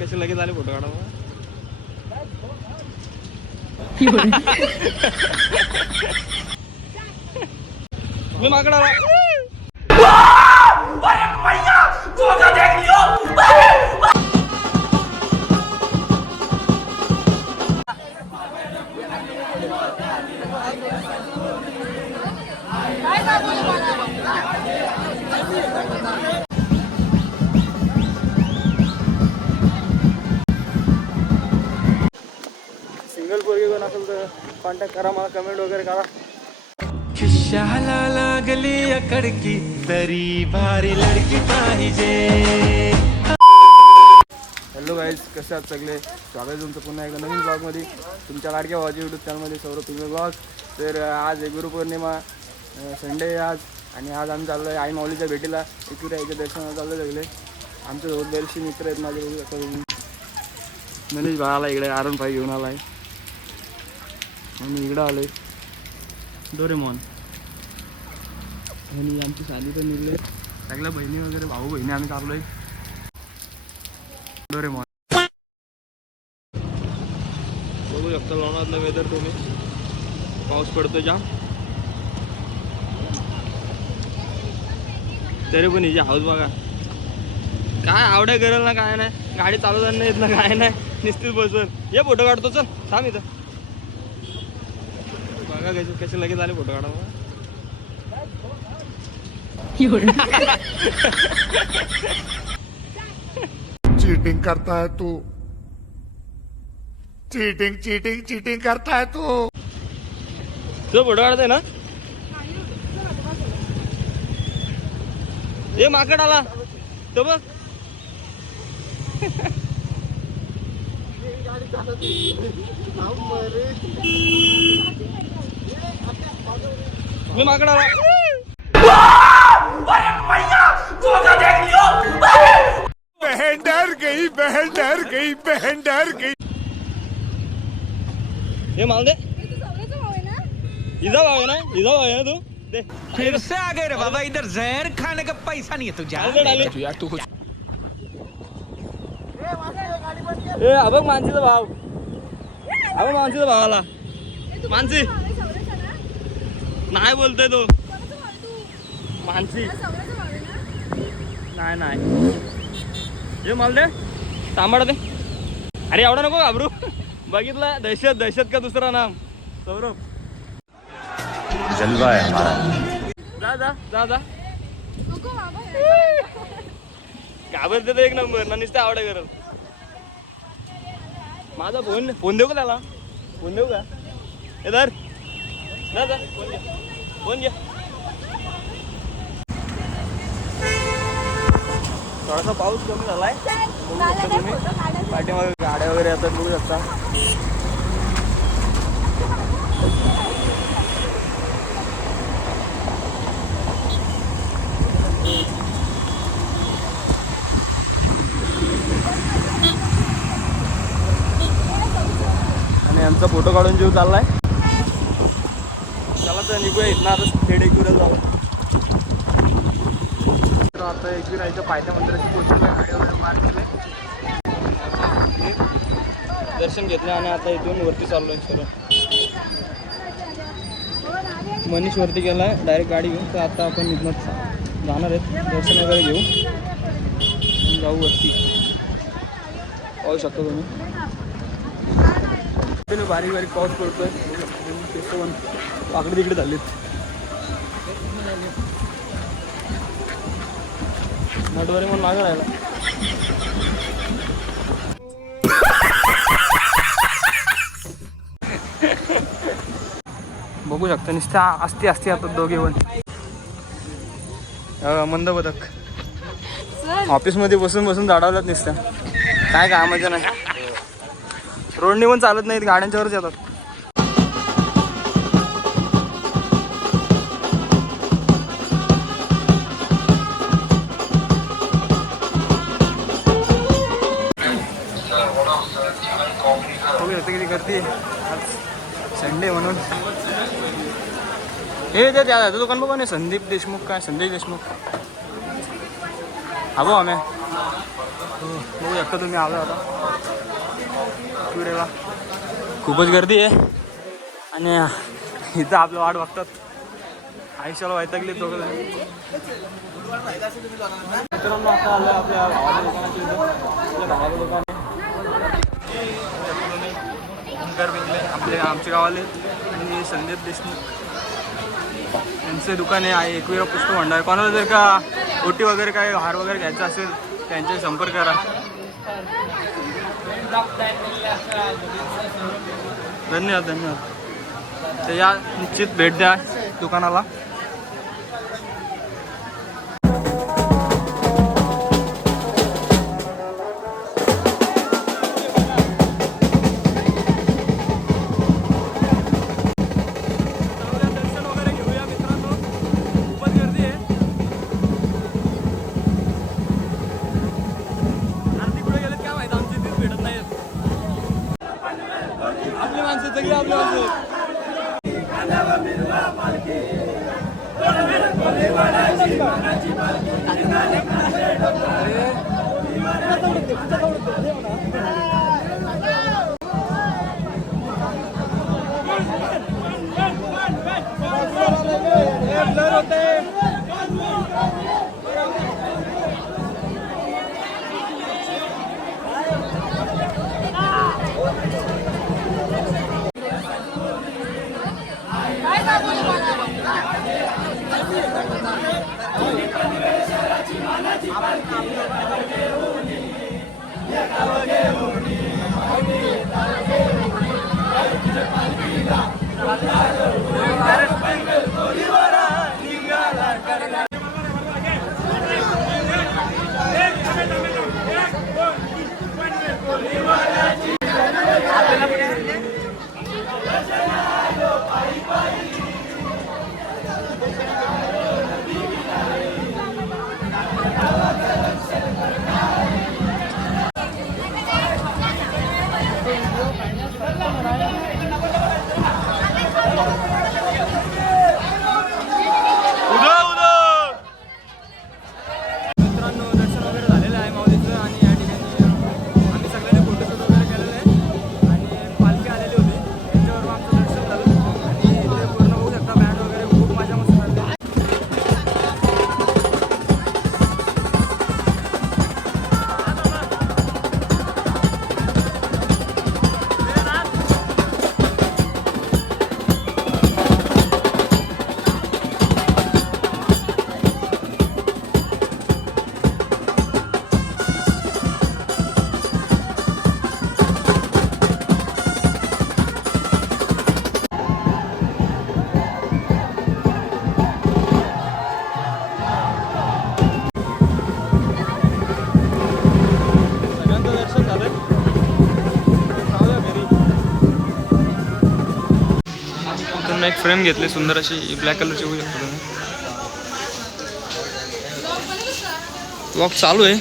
कसे लगेच आले फोटो काढा मी माकडा सिंगल पोरगी कोण असेल तर कॉन्टॅक्ट करा मला, कमेंट वगैरे करा. खिशाला लागली अकडकी तरी भारी लडकी पाहिजे. हॅलो गाईज, कसे आहात सगळे? स्वागत आहे तुमचं पुन्हा एकदा नवीन ब्लॉगमध्ये, तुमच्या लाडक्या भावाच्या यूट्यूब चॅनलमध्ये सौरभ पिंगळे ब्लॉग. तर आज आहे गुरुपौर्णिमा, संडे आहे आज, आणि आज आम्ही चाललो आहे आई माऊलीच्या भेटीला. एकविराईच्या दर्शनाला चाललो सगळे. आमच्यासोबत बरेचसे मित्र आहेत माझे. मनीष भावाला इकडे आरण पाय घेऊन आला आहे, आणि इकडं आलो आहे डोरेमॉन. आणि आमची साली तर निघले सगळ्या बहिणी वगैरे, भाऊ बहिणी आम्ही चाललो आहे डोरेमॉन. बघू शकता लोणावळ्यातलं वेदर तुम्ही, पाऊस पडतो जाम, तरी पण हिची हाऊस बघा. काय आवड्या करेल ना, काय नाही, गाडी चालवताना येत ना, काय नाही, निस्तीच बसून ये फोटो काढतो. चल थांब इथं बघा कसे लगेच आले फोटो काढा. चीटिंग करता है तू, चीटिंग चीटिंग चीटिंग करता है तू. तो फोटो काढतोय ना, ये माकड आला तो बघ. मी माकड आला. बहन डर गई, बहन डर गई, बहन डर गई. हे माल दे, इजा भाव आहे ना, इजा भाव आहे ना तू दे. फिर से आ गए रे बाबा, इधर जहर खाने का पैसा नहीं है तुझे. यार तू ए अबघ मानसीचा भाव, अबघ मानसीचा भाव आला. मानसी नाही बोलतोय तो, मानसी नाही नाही. हे माल दे, तांबडा दे. अरे एवढा नको घाबरू, बघितलं दहशत, दहशत का दुसरा नाम सौरभ. जलवा है हमारा. जा जा जा जा, घाबरते तर एक नंबर ना, नुसतं आवडा करत. माझा फोन देऊ का त्याला, फोन देऊ का? हे धर जा जा, फोन घ्या. थोडासा पाऊस कमी झालाय, तुम्ही पाठीमागे गाड्या वगैरे येतात बघू शकता. आणि यांचा फोटो काढून जीव चाललाय. चला तर निघूया इथनं, आता खेड एकविरा झाला. तर आता एकविरायच्या पायथ्या मंदिराची पोहोचलो, गाडी वगैरे पार्क केले, दर्शन घेतलं, आणि आता इथून वरती चाललोय. सर मनीष वरती गेलाय डायरेक्ट गाडी घेऊन. तर आता आपण इथनं जाणार आहेत, दर्शन वगैरे घेऊ, जाऊ वरती. पाहू शकता तुम्ही बारीक बारीक पाऊस पडतोय. पण वाकडे तिकडे झालीत. नटवरे म्हणून मागं राहिला. बघू शकता नुसतं असते असते आता दोघे पण. मंद बदक ऑफिसमध्ये बसून बसून झाडावल्यात नुसत्या, काय कामाचं नाही. रोडने पण चालत नाहीत, गाड्यांच्यावरच येतात. किती गर्दी आज संडे म्हणून. हे ते त्याचं दुकान बघा ना, संदीप देशमुख, काय संदेश देशमुख. हा भाऊ आम्ही बघू शकता तुम्ही आलो आता क्रीडेला खूपच गर्दी आहे आणि इथं आपलं वाट बघतात आयुष्याला वैतागली दोघं जण. मित्रांनो आता आलं आपल्या भावाच्या दुकानाच्या इथं आपल्या भावाचं दुकान आहे ओंकार बिंगले आमचे गावाले आणि संदीप देशमुख यांचे दुकान आहे एकविरा पुष्प भंडार. कोणाला जर का ओटी वगैरे काय हार वगैरे घ्यायचा असेल त्यांच्याशी संपर्क करा. धन्यवाद धन्यवाद. तर या निश्चित भेट द्या दुकानाला. एक फ्रेम घेतली सुंदर अशी ब्लॅक कलरची होऊ शकतो तुम्ही. वॉक चालू आहे.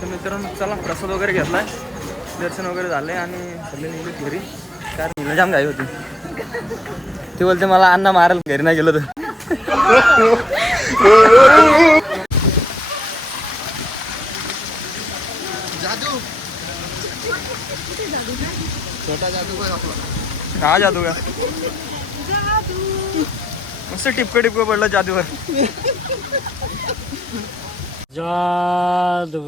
तर मित्रांनो चला प्रसाद वगैरे घेतलाय दर्शन वगैरे झालंय आणि सगळे निघले घरी. कारण मुलं जाम घाई होती. ते बोलते मला अण्णा मारायला घरी नाही गेलो तर. जादू छोटा जादू हा जादू का मस्त टिपकं पडलं जादूवर. जादू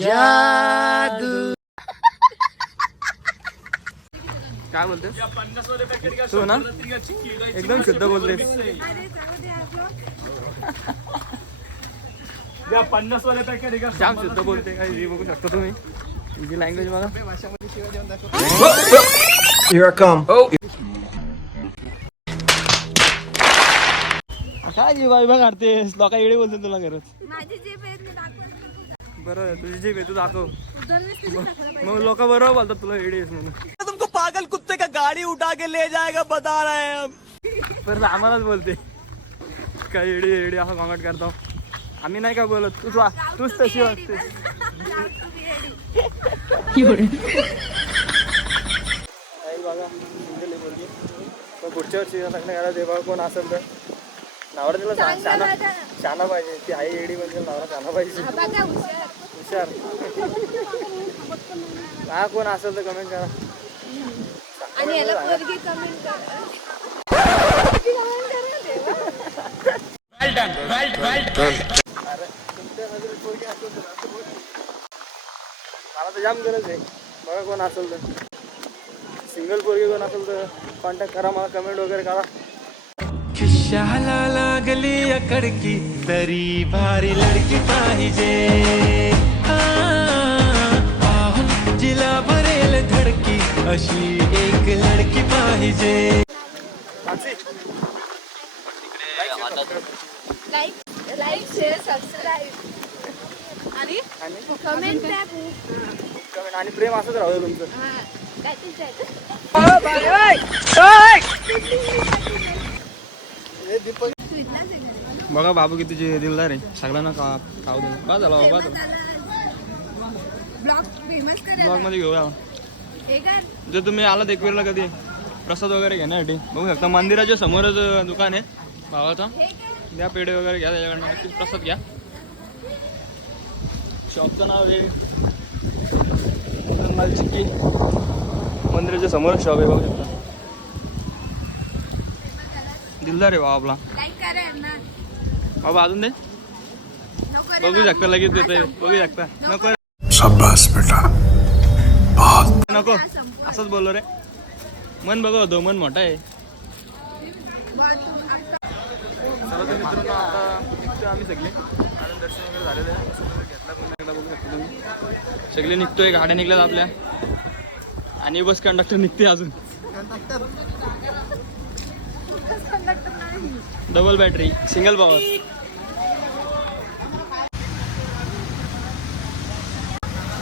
जादू काय बोलतेस तू ना एकदम शुद्ध बोलतेस. 50 वाले पॅकेट जाम शुद्ध बोलते काय बघू शकता तुम्ही. हिची लँग्वेज बघा. Here I come. काय जीव काढतेस लोका येडे बोलते तुला घरात. बरं तुझी जीभ आहे तू दाखव. मग लोक बरोबर बोलतात तुला येडे आहेस म्हणून. तुमको पागल कुत्ते का गाडी उठा के ले जाएगा बता रहे हैं हम. बरं आम्हालाच बोलते काय येडे येडे असं कॉमेंट करतो. आम्ही नाही का बोलत तूच तशी वाटतेस. बघा पुढच्या वर्षी लग्न करा देवा कोण असेल तर नवरा तिला चांगला शाना राजा. शाना पाहिजे. ती आई एडी म्हणजे नवरा शाना पाहिजे. हा बघा हुशार. हुशार. हा कोण असेल तर कमेंट करा. आणि याला पोरगी कमेंट करा. अरे तुमच्या नजरेत पोरगी असेल तर असं बोल. मला तर जाम गरज आहे. बघा कोण असेल तर सिंगल पोरगी कोण असेल तर कॉन्टॅक्ट करा मला. कमेंट वगैरे करा. खिशाला लागली अकडकी तरी भारी लडकी पाहिजे पाहून जिला भरेल धडकी अशी एक लडकी पाहिजे. लाईक शेअर सबस्क्राईब आणि कमेंट आणि प्रेम असंच राहू दे तुमचं. काय तुमचं बघा बाबू किती दिलदार आहे. सगळ्यांना खाऊ दे. बा झाला बाबा ब्लॉग फेमस ब्लॉग मध्ये घेऊया. हे कर. जर तुम्ही आलात एकवीरला कधी प्रसाद वगैरे घेण्यासाठी बघू शकता. मंदिराच्या समोरच दुकान आहे भावाचा. द्या पेढे वगैरे घ्या त्याच्याकडनं. नक्कीच प्रसाद घ्या. शॉपचं नाव आहे चिक्की. मंदिराच्या समोर शॉप आहे बघू शकता. दिलदार आहे बाबा आपला. लाईक करा यांना. बाबा अजून दे. नको रे बघू शकता लगेच देतोय. बघू शकता. नको शाबाश बेटा. नको असंच बोललो रे. मन बघा होतो. मन मोठा आहे. चला तर मित्रांनो आता निघतो आम्ही सगळे. कारण दर्शन वगैरे झालेलं आहे. घेतला पुन्हा एकदा बघू शकता तुम्ही. सगळे निघतोय. गाड्या निघल्यात आपल्या. आणि बस कंडक्टर निघते अजून. Double battery single power.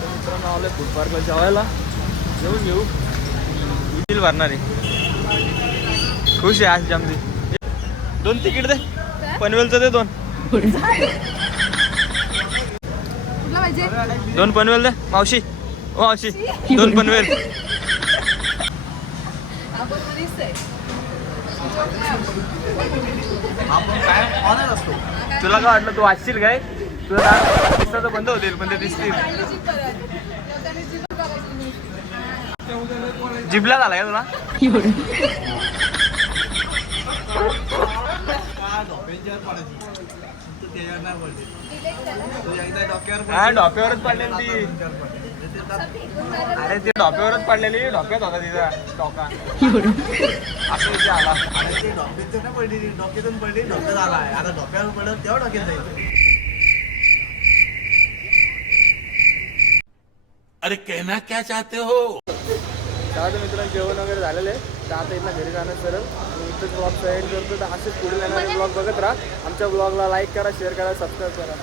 मित्रांनो आलोय फूड पार्कला जेवायला. जेवून घेऊ. उशील भरणार आहे. खुश आहे आज जामदी. 2 तिकीट दे. पनवेलचं दे 2. कुठला पाहिजे? 2 पनवेल दे मावशी. ओ मावशी 2 पनवेल. आपण बरीच आहे. तुला काय वाटलं तू वाचशील काय? तुला दिसता तर बंद होतील पण ते दिसतील. जिबला झाला का तुला? हा डॉक्यावरच पडलेली ती. अरे ती डॉक्यावरच पडलेली. डॉक्यात होता तिचा डॉका. असं विषय आला. डॉक्यातून पडली डॉक्टर आला आहे. आता डॉक्यावर पडत तेव्हा डॉक्यात जायचं. अरे कहना क्या चाहते हो? तर मित्रांनो जेवण वगैरे झालेलं आहे. तर आता इथं घरी जाणं सरळ. आणि इथंच ब्लॉगचा एंड करतो. तर असेच पुढे येणारे ब्लॉग बघत राहा. आमच्या ब्लॉगला लाईक करा, शेअर करा, सबस्क्राईब करा.